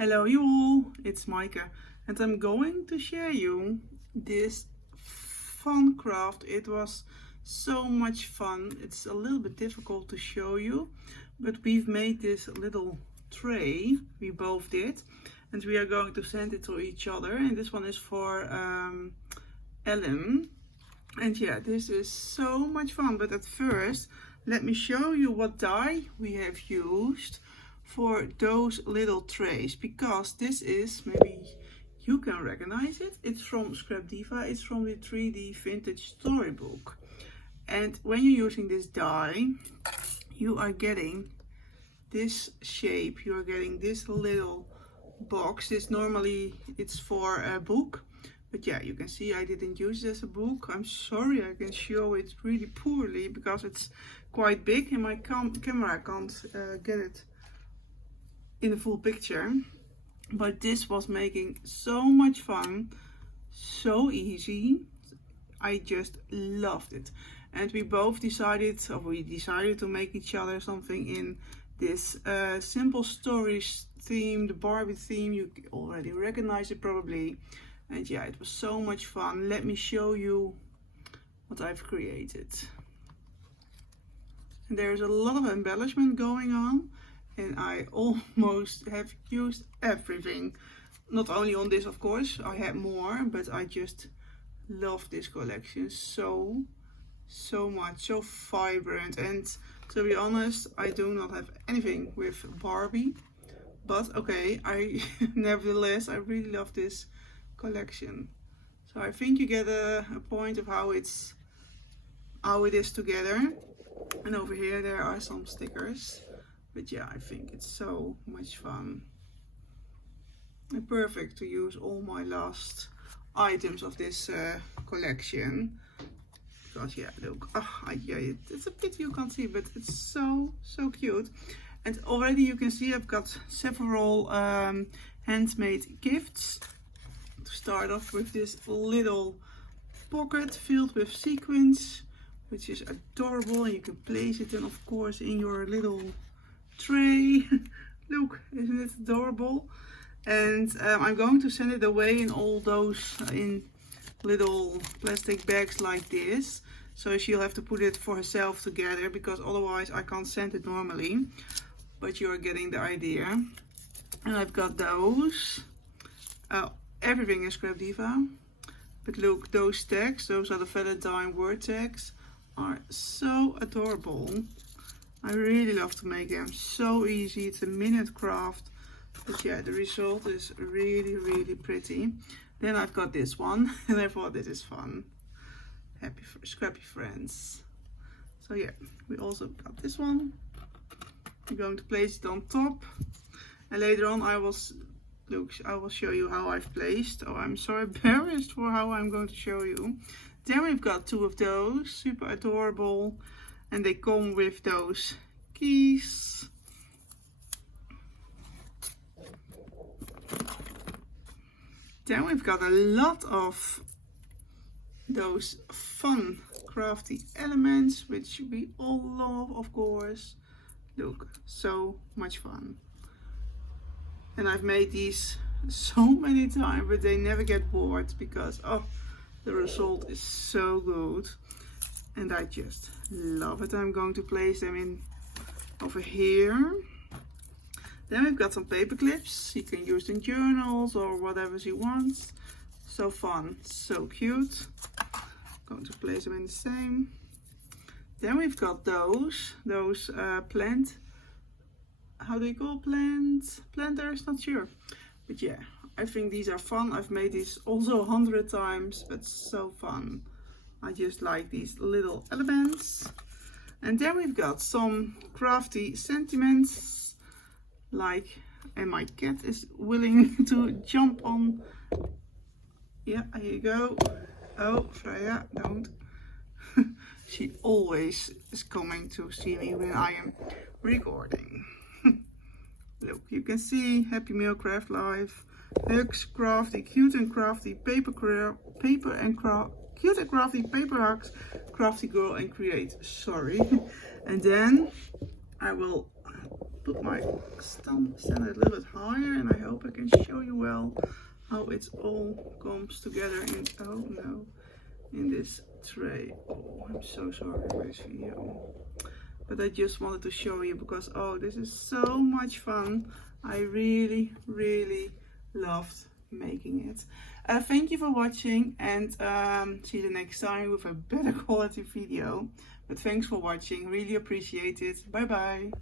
Hello you all, it's Maaike and I'm going to share you this fun craft. It was so much fun. It's a little bit difficult to show you, but we've made this little tray, we both did, and we are going to send it to each other. And this one is for Ellen. And yeah, this is so much fun. But at first, let me show you what dye we have used for those little trays, because this is, maybe you can recognize it, it's from Scrap Diva, it's from the 3D Vintage Storybook. And when you're using this dye, you are getting this shape, you are getting this little box. This normally it's for a book, but yeah, you can see I didn't use it as a book. I'm sorry, I can show it really poorly because it's quite big and my camera can't get it in the full picture. But this was making so much fun, so easy. I just loved it. And we both decided, or we decided to make each other something in this simple stories theme, the Barbie theme. You already recognize it probably. And yeah, it was so much fun. Let me show you what I've created. And there's a lot of embellishment going on, and I almost have used everything. Not only on this, of course, I had more, but I just love this collection so much, so vibrant. And to be honest, I do not have anything with Barbie, but okay, I nevertheless I really love this collection. So I think you get a point of how it is together. And over here there are some stickers, but yeah, I think it's so much fun and perfect to use all my last items of this collection. Because yeah, look, yeah, it's a pity you can't see, but it's so cute. And already you can see I've got several handmade gifts. To start off with this little pocket filled with sequins, which is adorable, and you can place it then of course in your little tray. Look, isn't it adorable? And I'm going to send it away in all those in little plastic bags like this, so she'll have to put it for herself together, because otherwise I can't send it normally. But you're getting the idea. And I've got those. Everything is Scrap Diva. But look, those tags, those are the Valentine word tags, are so adorable. I really love to make them. So easy. It's a minute craft. But yeah, the result is really pretty. Then I've got this one, and I thought this is fun. Scrappy Friends. So yeah, we also got this one. I'm going to place it on top, and later on I will show you how I've placed. Oh, I'm so embarrassed for how I'm going to show you. Then we've got two of those, super adorable, and they come with those keys. Then we've got a lot of those fun crafty elements, which we all love, of course. Look, so much fun. And I've made these so many times, but they never get bored, because the result is so good. And I just love it. I'm going to place them in over here. Then we've got some paper clips. You can use in journals or whatever you want. So fun, so cute. Going to place them in the same. Then we've got those plant, how do you call planters? Not sure. But yeah, I think these are fun. I've made these also 100 times, but so fun. I just like these little elements. And then we've got some crafty sentiments, like, and my cat is willing to jump on. Yeah, here you go. Oh, Freya, don't. She always is coming to see me when I am recording. Look, you can see Happymail Craft Life, Hugs Crafty, Cute and Crafty, Cute and Crafty Paper Hugs, Crafty Girl and Create. Sorry. And then I will put my stand a little bit higher, and I hope I can show you well how it all comes together in, oh no, in this tray. Oh, I'm so sorry for this video, but I just wanted to show you because, oh, this is so much fun. I really loved making it. Thank you for watching, and see you the next time with a better quality video. But thanks for watching, really appreciate it. Bye bye.